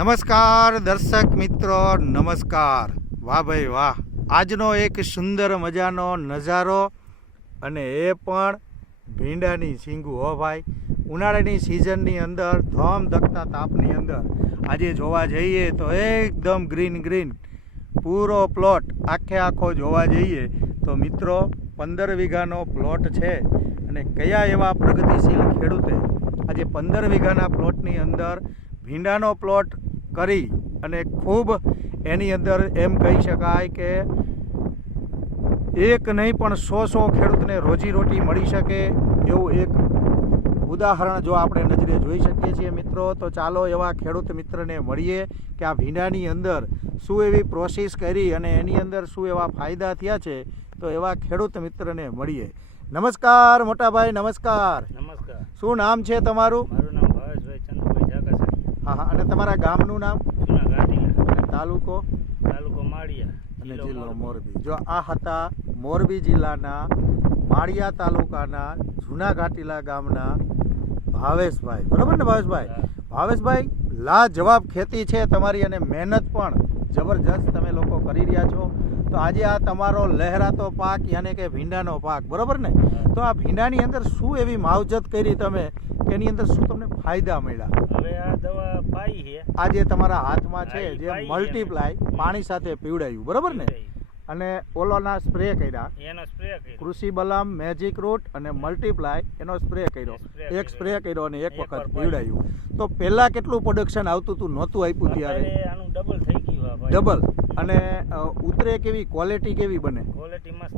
નમસ્કાર દર્શક મિત્રો, નમસ્કાર. વાહ ભાઈ વાહ, આજનો એક સુંદર મજાનો નજારો, અને એ પણ ભીંડાની શીંગું. હો ભાઈ, ઉનાળાની સિઝનની અંદર ધમધકતા તાપની અંદર આજે જોવા જઈએ તો એકદમ ગ્રીન ગ્રીન પૂરો પ્લોટ આખે આખો જોવા જઈએ તો મિત્રો 15 વીઘાનો પ્લોટ છે. અને કયા એવા પ્રગતિશીલ ખેડૂતે આજે 15 વીઘાના પ્લોટની અંદર ભીંડાનો પ્લોટ કરી અને ખૂબ એની અંદર એમ કહી શકાય કે એક નહીં પણ 100 ખેડૂતને રોજીરોટી મળી શકે એવું એક ઉદાહરણ જો આપણે નજરે જોઈ શકીએ છીએ મિત્રો. તો ચાલો એવા ખેડૂત મિત્રને મળીએ કે આ ભીંડાની અંદર શું એવી પ્રોસેસ કરી અને એની અંદર શું એવા ફાયદા થયા છે. તો એવા ખેડૂત મિત્રને મળીએ. નમસ્કાર મોટાભાઈ, નમસ્કાર. નમસ્કાર. શું નામ છે તમારું? મારું નામ ભાવેશભાઈ ચંદ્રભાઈ જાકાસાણી. હા, અને તમારા ગામનું નામ? જૂના ઘાટીલા. અને તાલુકો? તાલુકો માળિયા અને જિલ્લો મોરબી. જો આ હતા મોરબી જિલ્લાના માળિયા તાલુકાના જૂના ઘાટીલા ગામના ભાવેશભાઈ. બરોબર ને ભાવેશભાઈ? ભાવેશભાઈ, લાજવાબ ખેતી છે તમારી અને મહેનત પણ જબરજસ્ત તમે લોકો કરી રહ્યા છો. તો આજે આ તમારો લહેરાતો પાક યાને કે ભીંડાનો પાક, બરોબર ને? તો આ ભીંડાની અંદર શું એવી માવજત કરી તમે કે એની અંદર શું તમને ફાયદા મળ્યા? હવે આ દવા પાઈ છે આ જે તમારા હાથમાં છે હા, એ જે પાઈ મલ્ટીપ્લાય પાણી સાથે પીવડાયું, બરોબર ને? અને ઓલોના સ્પ્રે કર્યા, એનો સ્પ્રે કર્યો. કૃષિ બલમ, મેજિક રૂટ અને મલ્ટીપ્લાય એનો સ્પ્રે કર્યો. એક સ્પ્રે કર્યો અને એક વખત પીવડાયું. તો પહેલા કેટલું પ્રોડક્શન આવતું હતું? નહોતું આપ્યું ત્યારે? અત્યારે આનું ડબલ થઈ ગયું આ ભાઈ. ડબલ. અને ઉતરે કેવી, ક્વોલિટી કેવી બને? ક્વોલિટી મસ્ત.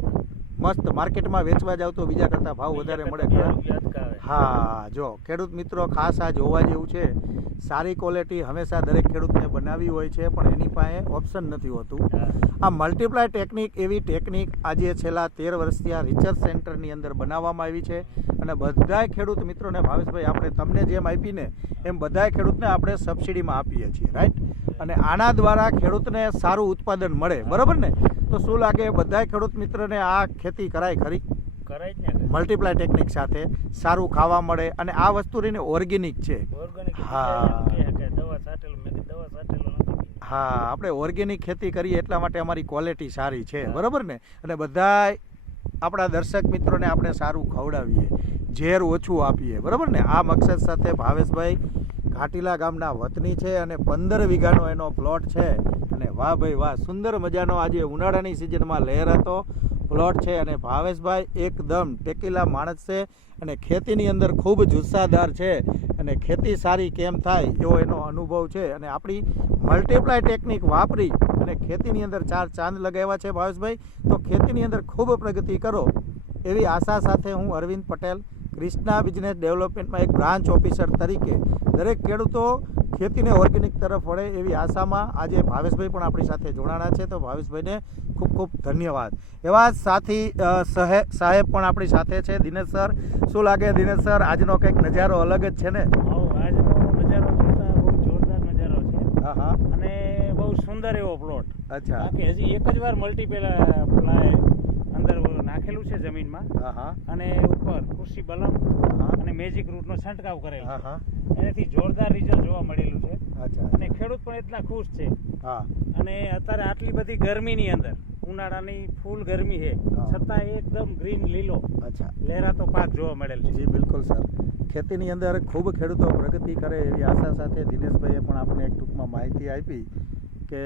મસ્ત. માર્કેટમાં વેચવા જાવ તો બીજા કરતાં ભાવ વધારે મળે. રૂપિયા હા, જો ખેડૂત મિત્રો ખાસ આ જોવા જેવું છે. સારી ક્વોલિટી હંમેશા દરેક ખેડૂતને બનાવવી હોય છે, પણ એની પાસે ઓપ્શન નથી હોતું. આ મલ્ટીપ્લાય ટેકનિક એવી ટેકનિક આજે છેલ્લા 13 વર્ષથી આ રિસર્ચ સેન્ટરની અંદર બનાવવામાં આવી છે. અને બધાય ખેડૂત મિત્રોને ભાવેશભાઈ આપણે તમને જેમ આપીને એમ બધાય ખેડૂતને આપણે સબસિડીમાં આપીએ છીએ, રાઈટ? અને આના દ્વારા ખેડૂતને સારું ઉત્પાદન મળે, બરાબર ને? તો શું લાગે બધાય ખેડૂત મિત્રને આ ખેતી કરાય ખરી? કરાય જ ને. મલ્ટીપ્લાય ટેકનિક સાથે સારું ખાવા મળે અને આ વસ્તુ રહીને ઓર્ગેનિક છે. ઓર્ગેનિક. હા. દવા છાંટેલું, મેં કીધું દવા છાંટેલું નથી. હા, આપણે ઓર્ગેનિક ખેતી કરીએ એટલા માટે અમારી ક્વોલિટી સારી છે, બરાબર ને? અને બધાય આપણા દર્શક મિત્રોને આપણે સારું ખવડાવીએ, ઝેર ઓછું આપીએ, બરાબર ને? આ મકસદ સાથે ભાવેશભાઈ ઘાટીલા ગામના વતની છે અને 15 વીઘાનો એનો પ્લોટ છે. અને વાહ ભાઈ વાહ, સુંદર મજાનો આજે ઉનાળાની સિઝનમાં લહેરાતો પ્લોટ છે. અને ભાવેશભાઈ એકદમ ટેકીલા માણસ છે અને ખેતીની અંદર ખૂબ જુસ્સાદાર છે. અને ખેતી સારી કેમ થાય એવો એનો અનુભવ છે. અને આપણી મલ્ટીપ્લાય ટેકનિક વાપરી અને ખેતીની અંદર 4 ચાંદ લગાવ્યા છે ભાવેશભાઈ. તો ખેતીની અંદર ખૂબ પ્રગતિ કરો એવી આશા સાથે હું અરવિંદ પટેલ, ક્રિષ્ના બિઝનેસ ડેવલપમેન્ટમાં એક બ્રાન્ચ ઓફિસર તરીકે દરેક ખેડૂતો ખેતીને ઓર્ગેનિક તરફ વળે એવી આશામાં આજે ભાવેશભાઈ પણ આપણી સાથે જોડાણા છે. તો ભાવેશભાઈને ખૂબ ખૂબ ધન્યવાદ. એવા સાથી સાહેબ પણ આપણી સાથે છે, દિનેશ સર. શું લાગે દિનેશ સર, આજનો કંઈક નજારો અલગ જ છે ને? આજનો નજારો જોતા બહુ જોરદાર નજારો છે. હા હા. અને બહુ સુંદર એવો પ્લોટ. અચ્છા. બાકી હજી એક જ વાર મલ્ટીપ્લાય અંદર નાખેલું છે જમીનમાં. હા હા. અને ઉપર કૃષિ બલમ અને મેજિક રૂટનો છંટકાવ કરેલો. હા હા. એનાથી જોરદાર રિઝલ્ટ જોવા મળેલું છે. અચ્છા. અને ખેડૂત પણ એટલા ખુશ છે. હા. અને અત્યારે આટલી બધી ગરમીની અંદર, ઉનાળાની ફૂલ ગરમી છે, છતાં એકદમ ગ્રીન લીલો અચ્છા લહેરાતો પાક જોવા મળેલ છે. જી બિલકુલ સર. ખેતીની અંદર ખૂબ ખેડૂતો પ્રગતિ કરે એવી આશા સાથે દિનેશભાઈએ પણ આપણે એક ટૂંકમાં માહિતી આપી કે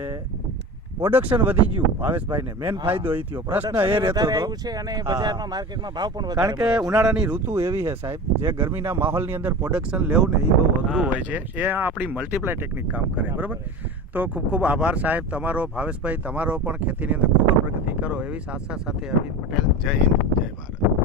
પ્રોડક્શન વધી ગયું. ભાવેશભાઈને મેન ફાયદો એ થયો. પ્રશ્ન એ રહેતો હતો છે અને બજારમાં માર્કેટમાં ભાવ પણ વધારે, કારણ કે ઉનાળાની ઋતુ એવી છે સાહેબ, જે ગરમીના માહોલની અંદર પ્રોડક્શન લેવું ને એ બહુ અઘરું હોય છે. એ આપણી મલ્ટીપ્લાય ટેકનિક કામ કરે, બરાબર? તો ખૂબ ખૂબ આભાર સાહેબ તમારો. ભાવેશભાઈ તમારો પણ ખેતીની અંદર ખૂબ પ્રગતિ કરો એવી આશા સાથે અરવિંદ પટેલ. જય હિન્દ, જય ભારત.